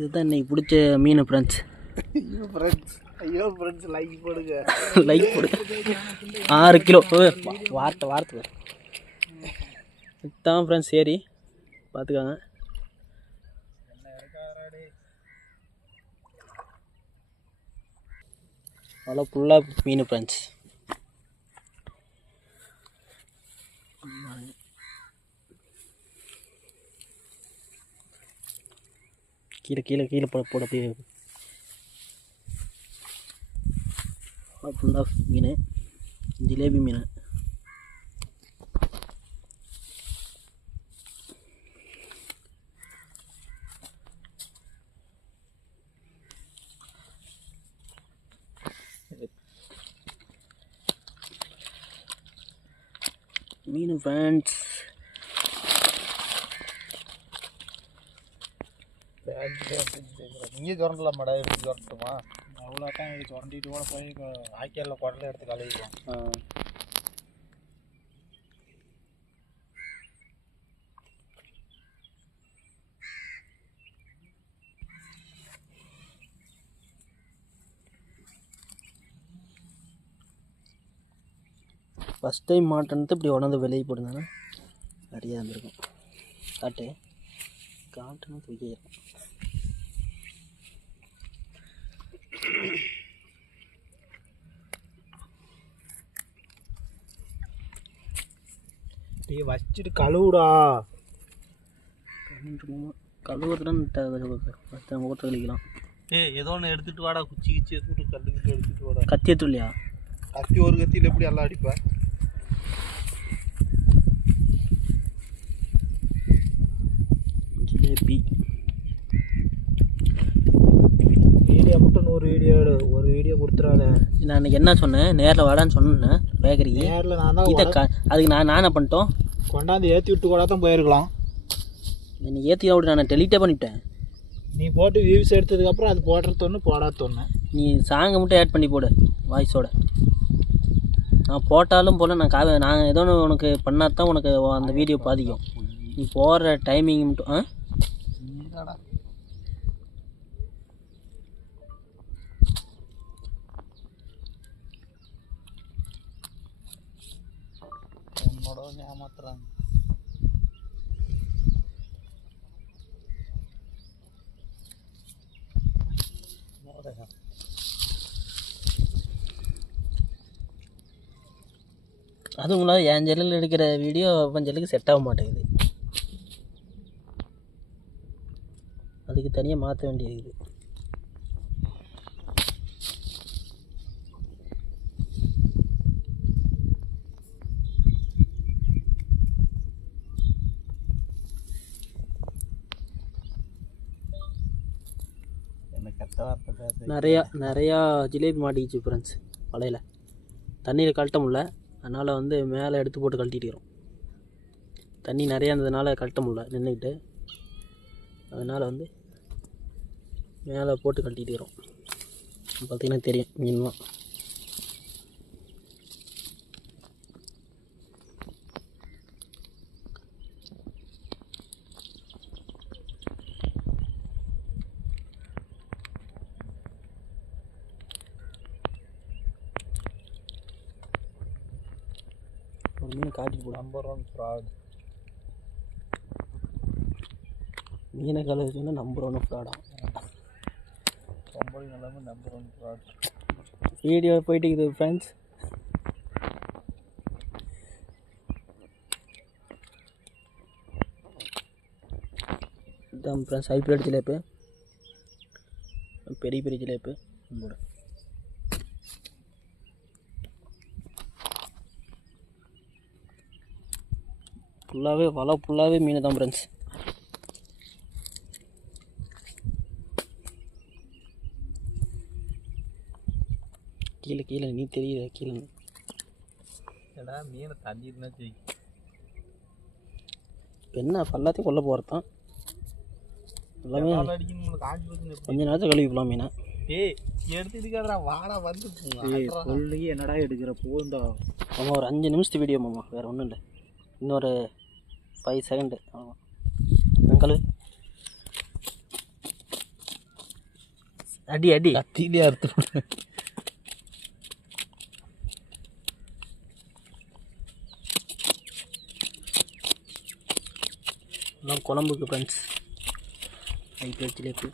இதுதான் இன்னைக்கு பிடிச்ச மீன் ஃப்ரெண்ட்ஸ். ஐயோ ஃப்ரெண்ட்ஸ் லைக் போடுங்க, லைக் போடுங்க. 6 கிலோ வார்த்தை இதுதான் ஃப்ரெண்ட்ஸ். சரி பார்த்துக்காங்க. அவ்வளோ ஃபுல்லாக மீன் ஃப்ரெண்ட்ஸ். கீழே கீழே கீழே போட அப்படியே ஃபுல்லாக மீன். ஜிலேபி மீன். மீன் ஃப்ரெண்ட்ஸ். இங்கே சுரண்டலாம் மேடம், எப்படி சுரண்டுமா? அவ்வளோதான் இது சுரண்டிட்டு கூட போய் ஆக்கியாலில் குடலை எடுத்து கழுவிடுவோம். ஃபஸ்ட் டைம் மாட்டேன்ட்டு இப்படி உணர்ந்து வெளியே போடுங்கன்னா நிறையா இருந்திருக்கும். காட்டுன்னு தூக்கிடும். வச்சுட்டு கழுவுடா. கழுவுறதுலாம் முகத்தை கழிக்கலாம். ஏதோ ஒன்று எடுத்துகிட்டு வாடா, குச்சி எடுத்துட்டு கல்லுக்கிட்டு எடுத்துகிட்டு வாடா. கத்தி எடுத்து இல்லையா? கத்தி ஒரு கத்தியில் எப்படி எல்லாம் அடிப்பேன். ஜிலேபி வீடியோ மட்டும் 100 வீடியோ ஒரு வீடியோ கொடுத்துறாத. நான் அன்றைக்கி என்ன சொன்னேன், நேரில் வாடான்னு சொன்னேன் பேக்கரிக்கு. நேரில் நான் தான் இதை அதுக்கு நான் என்ன பண்ணிட்டோம், கொண்டாந்து ஏற்றி விட்டு கூட தான் போயிருக்கலாம். நீ ஏற்றி விட்டு நான் டெலிட்டே பண்ணிவிட்டேன். நீ போட்டு வியூஸ் எடுத்ததுக்கப்புறம் அது போடுறது ஒன்று போடாத ஒன்று. நீ சாங்கை மட்டும் ஆட் பண்ணி போடு வாய்ஸோட. நான் போட்டாலும் போல நான் ஏதோ ஒன்று உனக்கு பண்ணால் தான் உனக்கு அந்த வீடியோ பாதிக்கும். நீ போடுற டைமிங் மட்டும் உன்னோட ஏமாத்துறாங்க. அதுவும் இல்லாமல் என் ஜெல்லில் எடுக்கிற வீடியோ அவன் ஜெல்லுக்கு செட் ஆக மாட்டேங்குது. அதுக்கு தனியாக மாற்ற வேண்டியது. நிறையா ஜிலேபி மாட்டிக்கிச்சு ஃப்ரெண்ட்ஸ் வலையில். தண்ணியில் கழட்ட முடியல, அதனால் மேலே எடுத்து போட்டு கழட்டிட்டுக்கிறோம். தண்ணி நிறையா இருந்ததுனால கழட்ட முடியல நின்றுக்கிட்டு, அதனால் மேலே போட்டு கழட்டிட்டுக்கிறோம். பார்த்திங்கன்னா தெரியும் மீன்லாம். ஒரு மீன் காட்டிட்டு போடும். Number 1 fraud. மீனை கழுவுச்சுன்னா நம்பர் 1 ஃப்ராடா? ரொம்ப எல்லாமே நம்பர் 1 ஃப்ராட். வீடியோ போயிட்டு இருக்குது ஃப்ரெண்ட்ஸ். இதுதான் ஃப்ரெண்ட்ஸ் ஹைப்ரிட் ஜிலேபி. பெரிய பெரிய ஜிலேபி போடு. வலை ஃபுல்லாகவே மீன் தான் ஃப்ரெண்ட்ஸ். கீழே கீழே நீ தெரியல கீழே. ஏடா மீனை தண்ணி இருந்தால் ஜெயிக்கும். என்ன எல்லாத்தையும் கொல்ல போகிறதான் எல்லாமே கொஞ்ச நேரத்தில் கழுவிக்கலாம் மீனை. எடுத்துக்கிட்டா வாடா வந்து கொல்லையே என்னடா எடுக்கிற போந்தா. ஆமாம் ஒரு 5 நிமிஷத்து வீடியோ மாமா, வேறு ஒன்றும் இல்லை. இன்னொரு 5 செகண்டு. ஆமாம் கழு. அடி அடி கத்திலே அறுத்து எல்லாம் குழம்புக்கு ஃப்ரெண்ட்ஸ் நைட்டு ஜிலேபி